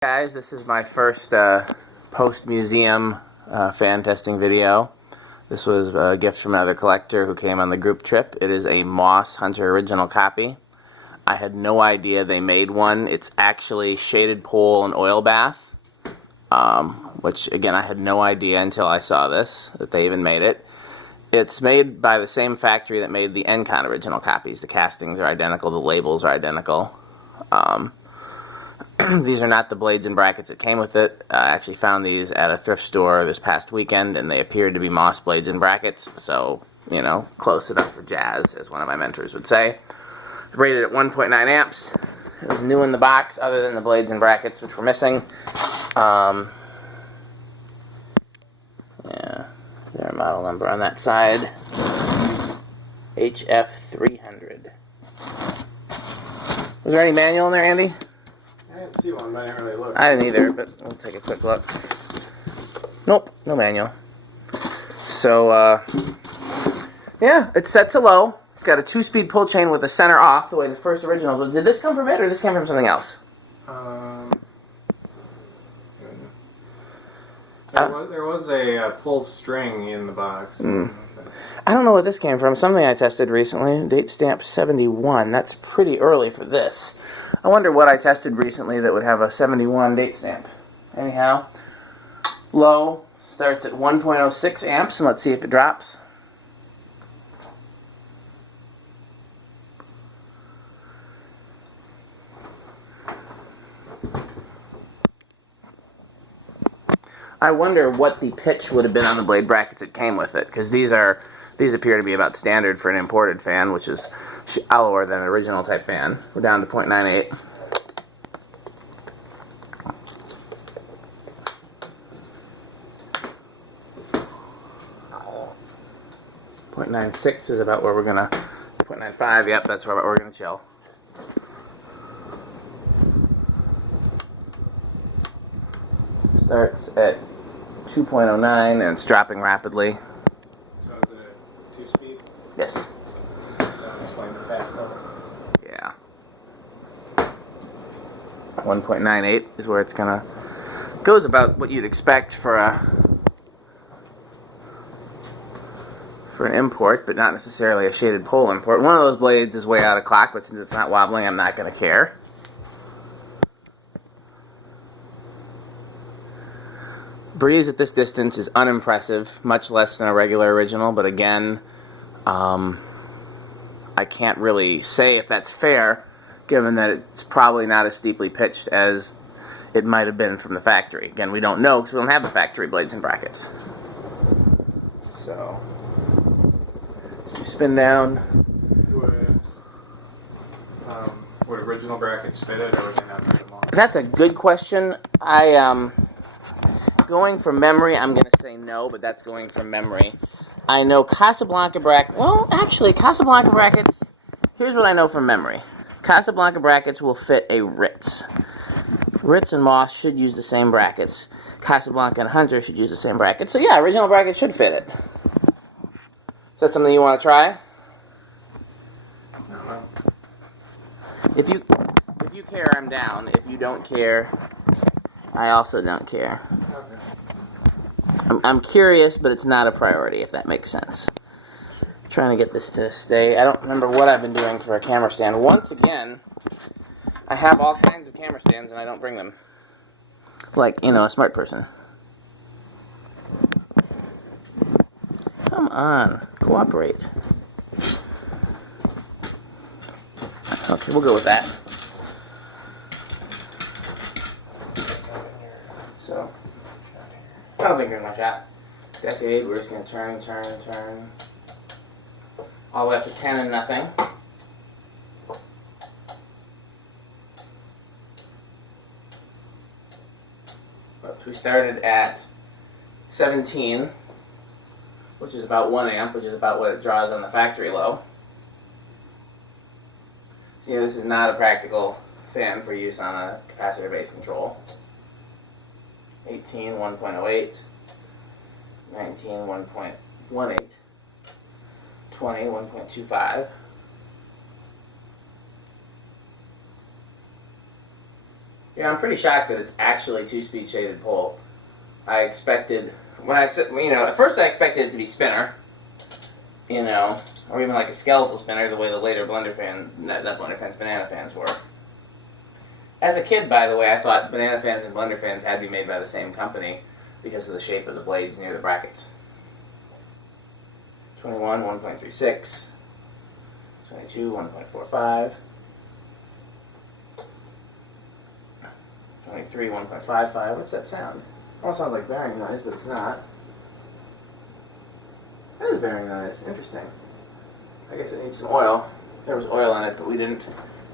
Guys, this is my first post-museum fan testing video. This was a gift from another collector who came on the group trip. It is a Moss Hunter original copy. I had no idea they made one. It's actually shaded pole and oil bath, which again I had no idea until I saw this, that they even made it. It's made by the same factory that made the Encon original copies. The castings are identical, the labels are identical. These are not the blades and brackets that came with it. I actually found these at a thrift store this past weekend, and they appeared to be Moss blades and brackets, so, you know, close enough for jazz, as one of my mentors would say. Rated at 1.9 amps. It was new in the box, other than the blades and brackets, which were missing. Yeah, their model number on that side. HF-300. Was there any manual in there, Andy? I didn't see one, but I didn't really look. I didn't either, but we'll take a quick look. Nope, no manual. So, yeah, it's set to low. It's got a 2-speed pull chain with a center off, the way the first originals was. Did this come from it, or did this come from something else? There was a pull string in the box. I don't know what this came from. Something I tested recently. Date stamp 71. That's pretty early for this. I wonder what I tested recently that would have a 71 date stamp. Anyhow, low starts at 1.06 amps, and let's see if it drops. I wonder what the pitch would have been on the blade brackets that came with it, because these appear to be about standard for an imported fan, which is lower than an original type fan. We're down to 0.98. .96 is about where we're gonna. 0.95, yep, that's where we're gonna chill. Starts at 2.09 and it's dropping rapidly. So is it a 2-speed? Yes. That explains the fast though. Yeah. 1.98 is where it's gonna goes about what you'd expect for an import, but not necessarily a shaded pole import. One of those blades is way out of clock, but since it's not wobbling, I'm not gonna care. Breeze at this distance is unimpressive, much less than a regular original, but again, I can't really say if that's fair, given that it's probably not as steeply pitched as it might have been from the factory. Again, we don't know because we don't have the factory blades and brackets. So, let's spin down. Would original brackets fit it, or would they not fit them all? That's a good question. Going from memory, I'm going to say no, but that's going from memory. I know Casablanca brackets. Well, actually, Casablanca brackets. Here's what I know from memory. Casablanca brackets will fit a Ritz. Ritz and Moss should use the same brackets. Casablanca and Hunter should use the same brackets. So yeah, original brackets should fit it. Is that something you want to try? No. If you care, I'm down. If you don't care, I also don't care. I'm curious, but it's not a priority, if that makes sense. I'm trying to get this to stay. I don't remember what I've been doing for a camera stand. Once again, I have all kinds of camera stands and I don't bring them. Like, you know, a smart person. Come on, cooperate. Okay, we'll go with that. So, I don't think there's much shot. Decade, we're just going to turn. All the way up to 10 and nothing. But we started at 17, which is about 1 amp, which is about what it draws on the factory low. So yeah, this is not a practical fan for use on a capacitor-based control. 18, 1.08, 19, 1.18, 20, 1.25, Yeah, I'm pretty shocked that it's actually 2-speed shaded pole. I expected, when I said, at first I expected it to be spinner, or even like a skeletal spinner, the way the later blender fan, not blender fans, banana fans were. As a kid, by the way, I thought banana fans and blender fans had to be made by the same company because of the shape of the blades near the brackets. 21, 1.36, 22, 1.45, 23, 1.55. What's that sound? Almost sounds like bearing noise, but it's not. That is bearing noise. Interesting. I guess it needs some oil. There was oil in it, but we didn't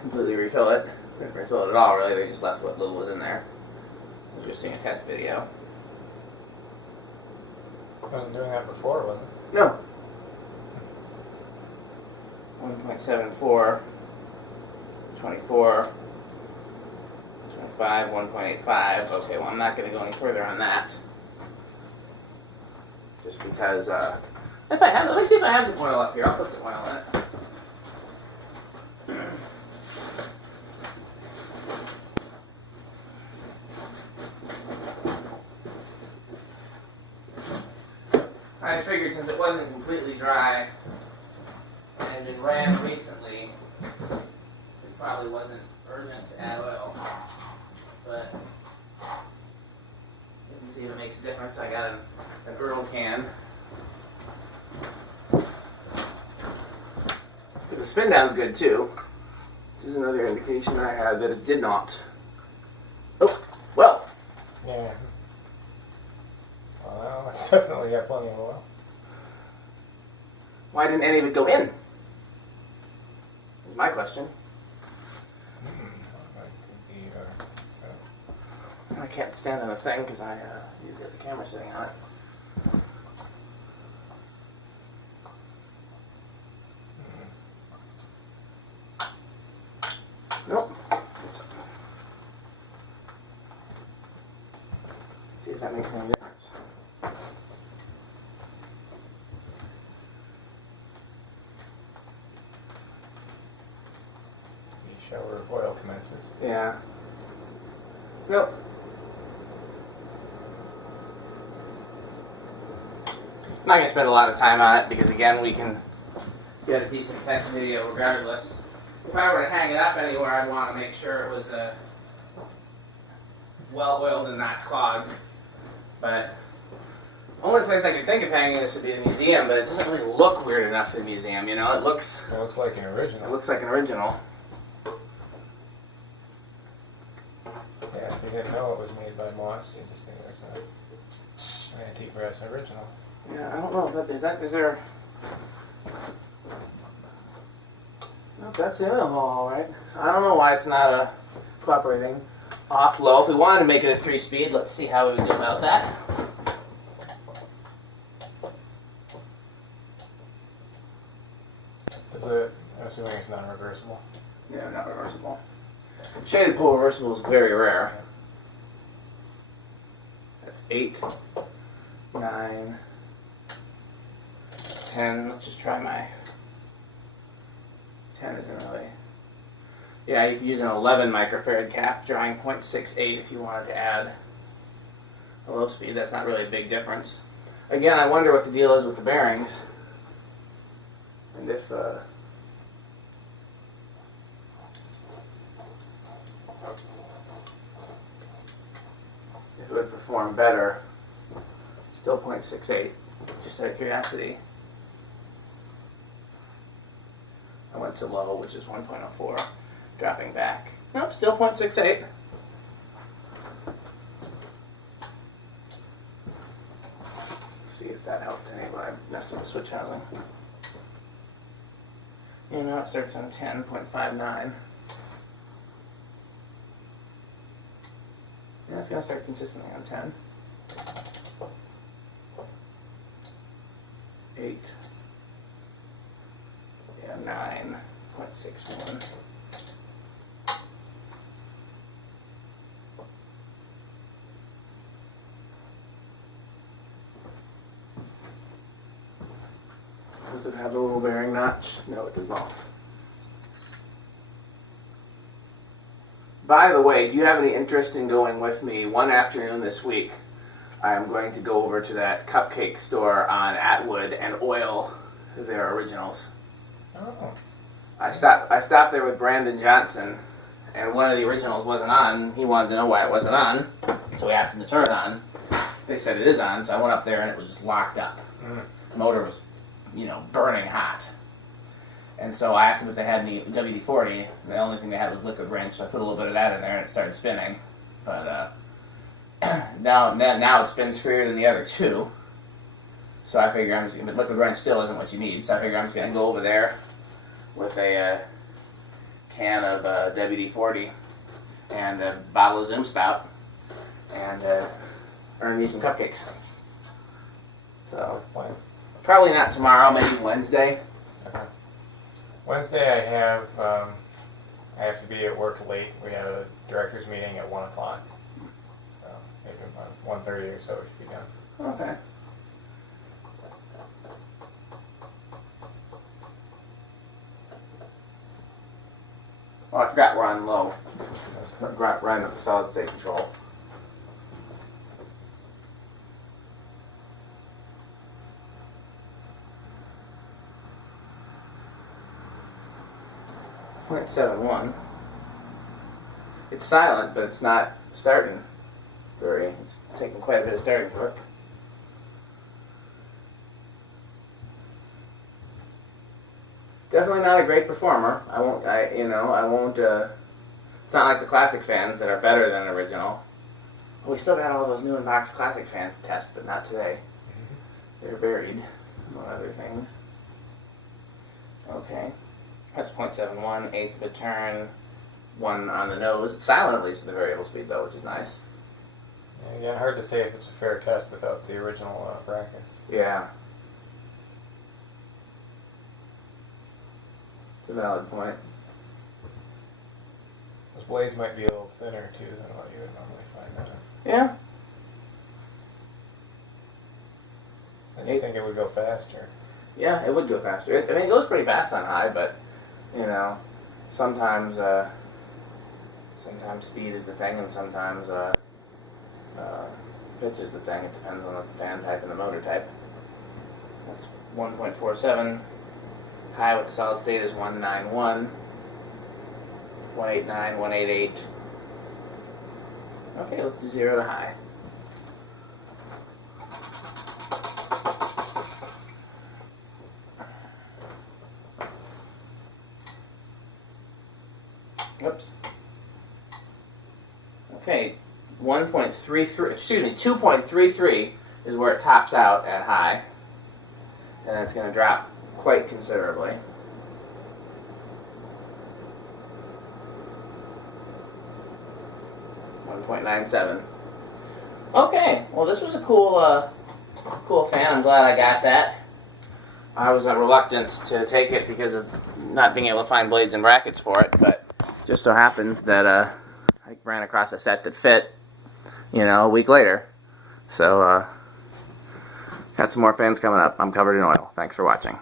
completely refill it. We didn't refill it at all, really. They just left what little was in there. I was just doing a test video. Wasn't doing that before, was it? No. 1.74, 24, 25, 1.85. Okay, well, I'm not going to go any further on that. Just because, if I have, let me see if I have some oil up here. I'll put some oil in it. I figured since it wasn't completely dry and had been ran recently, it probably wasn't urgent to add oil. But you can see if it makes a difference. I got an Earl can. Because the spin down's good too, which is another indication I had that it did not. Oh, well. Yeah. Well, it's definitely got plenty of oil. Why didn't any of it go in? Is my question. I can't stand on the thing because I you've got the camera sitting on it. Nope. See if that makes any difference. The shower of oil commences. Yeah. Nope. I'm not going to spend a lot of time on it because, again, we can get a decent test video regardless. If I were to hang it up anywhere, I'd want to make sure it was well oiled and not clogged. But the only place I could think of hanging this would be the museum, but it doesn't really look weird enough for the museum, It looks like an original. It looks like an original. Yeah, if you didn't know it was made by Moss, you just think it was an antique brass original. Yeah, I don't know if is there... Nope, that's the oil hole, right? So I don't know why it's not cooperating off low. If we wanted to make it a 3-speed, let's see how we would do about that. I'm assuming it's non-reversible. Yeah, not reversible. Shaded pole reversible is very rare. That's 8, 9, 10. Let's just try my 10 isn't really. Yeah, you can use an 11 microfarad cap, drawing 0.68 if you wanted to add a low speed. That's not really a big difference. Again, I wonder what the deal is with the bearings. And if it would perform better. Still 0.68, just out of curiosity. I went to low, which is 1.04, dropping back. Nope, still 0.68. See if that helped any when I messed with the switch handling. Now it starts on 10.59. And it's going to start consistently on 10. 8. Yeah, 9.61. Does it have a little bearing notch? No, it does not. By the way, do you have any interest in going with me one afternoon this week? I am going to go over to that cupcake store on Atwood and oil their originals. Oh. I stopped there with Brandon Johnson, and one of the originals wasn't on. He wanted to know why it wasn't on, so we asked him to turn it on. They said it is on, so I went up there and it was just locked up. The motor was, burning hot. And so I asked them if they had any WD-40. The only thing they had was liquid wrench, so I put a little bit of that in there and it started spinning. But now it spins freer than the other two. So I figure but liquid wrench still isn't what you need. So I figure I'm just going to go over there with a can of WD-40 and a bottle of Zoom Spout and earn me some cupcakes. So probably not tomorrow, maybe Wednesday. Okay. Wednesday I have to be at work late. We have a director's meeting at 1 o'clock. So maybe about 1:30 or so we should be done. Okay. Well, I forgot we're on low. Running up the solid state control. .71. It's silent, but it's not starting. It's taking quite a bit of starting torque. Definitely not a great performer. I won't. It's not like the classic fans that are better than original. We still got all those new in-box classic fans to test, but not today. They're buried among other things. Okay. That's .71, eighth of a turn, 1 on the nose. It's silent at least with the variable speed though, which is nice. Yeah, again, hard to say if it's a fair test without the original brackets. Yeah. It's a valid point. Those blades might be a little thinner too than what you would normally find out. Yeah. And you think it would go faster? Yeah, it would go faster. It goes pretty fast on high, but sometimes speed is the thing, and sometimes pitch is the thing. It depends on the fan type and the motor type. That's 1.47. High with the solid state is 191, 189, 188. Okay, let's do 0 to high. Oops. Okay, 2.33 is where it tops out at high, and it's going to drop quite considerably. .97. Okay, well this was a cool fan. I'm glad I got that. I was reluctant to take it because of not being able to find blades and brackets for it, but just so happens that I ran across a set that fit, a week later. So, got some more fans coming up. I'm covered in oil. Thanks for watching.